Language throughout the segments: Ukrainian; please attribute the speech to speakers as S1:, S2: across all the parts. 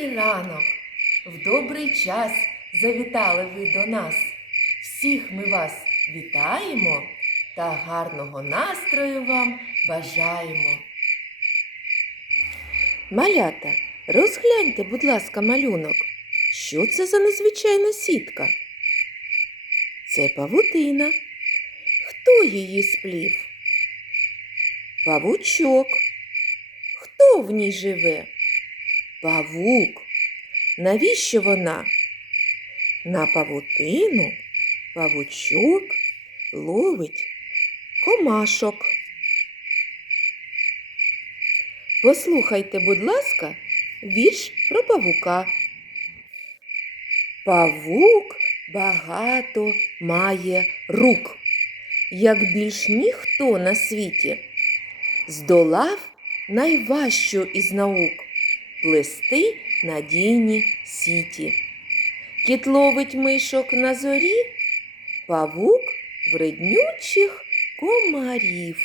S1: добрий ранок, в добрий час завітали ви до нас. Всіх ми вас вітаємо та гарного настрою вам бажаємо. Малята, розгляньте, будь ласка, малюнок. Що це за незвичайна сітка? Це павутина. Хто її сплів? Павучок. Хто в ній живе? Павук. Навіщо вона? На павутину павучок ловить комашок. Послухайте, будь ласка, вірш про павука. Павук багато має рук, як більш ніхто на світі. Здолав найважчу із наук плести надійні сіті. Кіт ловить мишок на зорі, павук вреднючих комарів.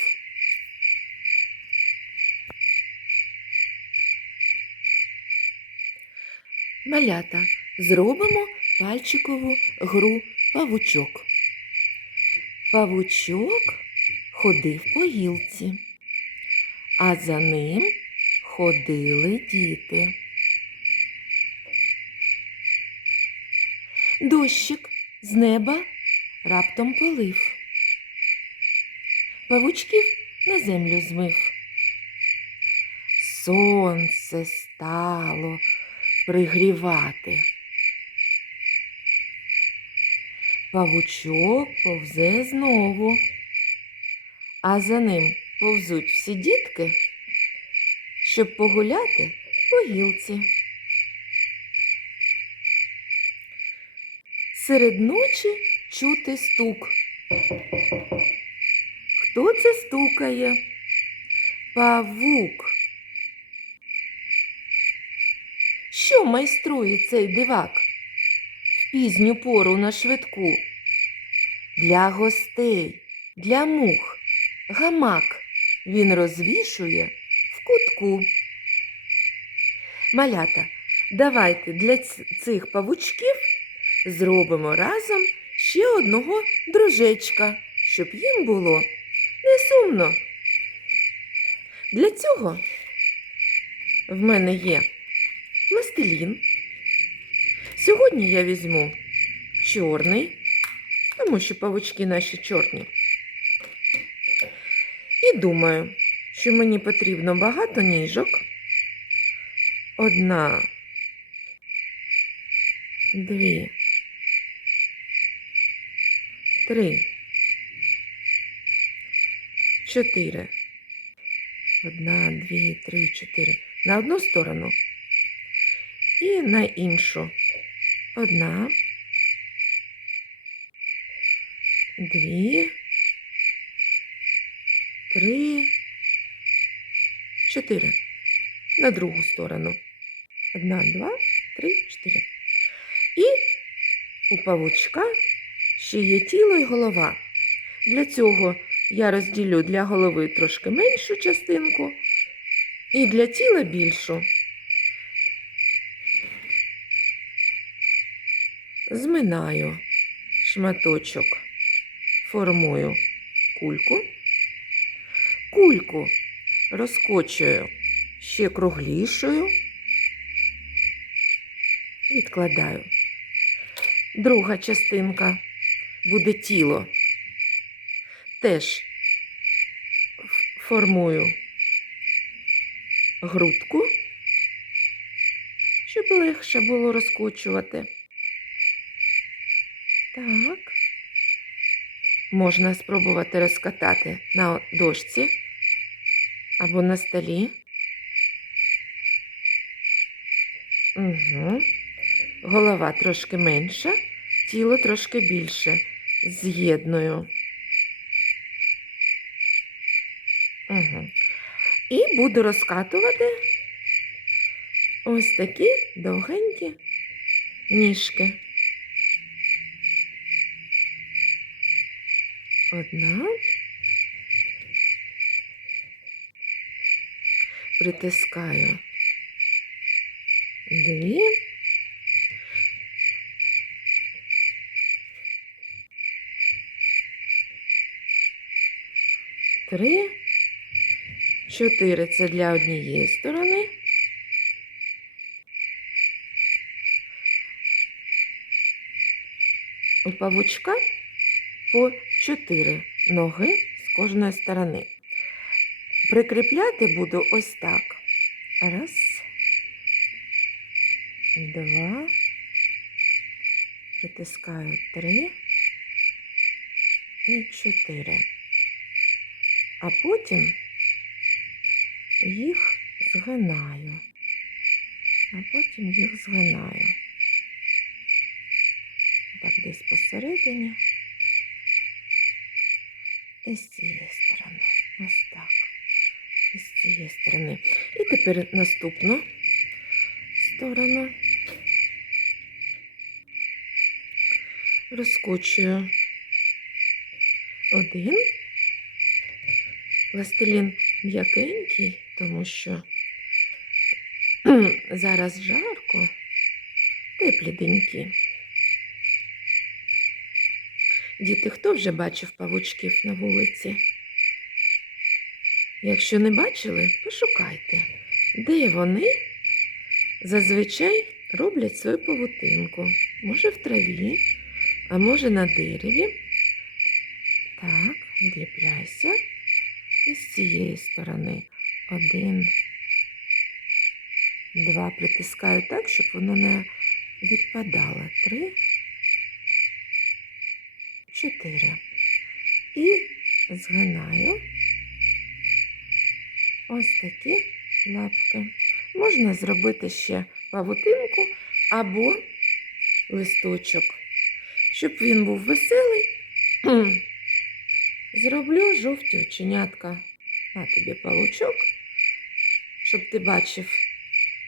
S1: Малята, зробимо пальчикову гру павучок. Павучок ходив по гілці, а за ним ходили діти. Дощик з неба раптом полив. Павучків на землю змив. Сонце стало пригрівати. Павучок повзе знову, а за ним повзуть всі дітки, щоб погуляти по гілці. Серед ночі чути стук. Хто це стукає? Павук. Що майструє цей дивак? В пізню пору на швидку. Для гостей, для мух, гамак він розвішує кутку. Малята, давайте для цих павучків зробимо разом ще одного дружечка, щоб їм було не сумно. Для цього в мене є пластилін. Сьогодні я візьму чорний, тому що павучки наші чорні. І думаю, що мені потрібно багато ніжок. Одна, дві, три, чотири. Одна, дві, три, чотири. На одну сторону і на іншу. Одна, дві, три, чотири. На другу сторону. Одна, два, три, чотири. І у павучка ще є тіло і голова. Для цього я розділю для голови трошки меншу частинку і для тіла більшу. Зминаю шматочок, формую кульку. Кульку розкочую ще круглішою. Відкладаю. Друга частинка буде тіло. Теж формую грудку, щоб легше було розкочувати. Так. Можна спробувати розкатати на дошці або на столі. Угу. Голова трошки менша, тіло трошки більше. З'єдную. Угу. І буду розкатувати ось такі довгенькі ніжки. Одна. Притискаю дві. Три. Чотири це для однієї сторони. У павучка по чотири ноги з кожної сторони. Прикріпляти буду ось так. Раз, два, притискаю три і чотири. А потім їх згинаю. А потім їх згинаю. Так, десь посередині. І з цієї сторони. Ось так. Цієї сторони. І тепер наступну сторону. Розкочую один. Пластилін м'якенький, тому що зараз жарко, теплі деньки. Діти, хто вже бачив павучків на вулиці? Якщо не бачили, пошукайте, де вони зазвичай роблять свою павутинку. Може в траві, а може на дереві. Так, відліпляйся. І з цієї сторони один, два. Притискаю так, щоб воно не відпадало. Три, чотири. І згинаю ось такі лапки. Можна зробити ще павутинку або листочок. Щоб він був веселий, зроблю жовті оченятка. На тобі павучок, щоб ти бачив,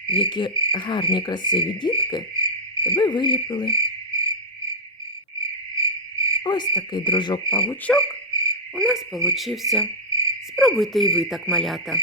S1: які гарні красиві дітки тебе виліпили. Ось такий дружок павучок у нас получився. Спробуйте і ви так малята.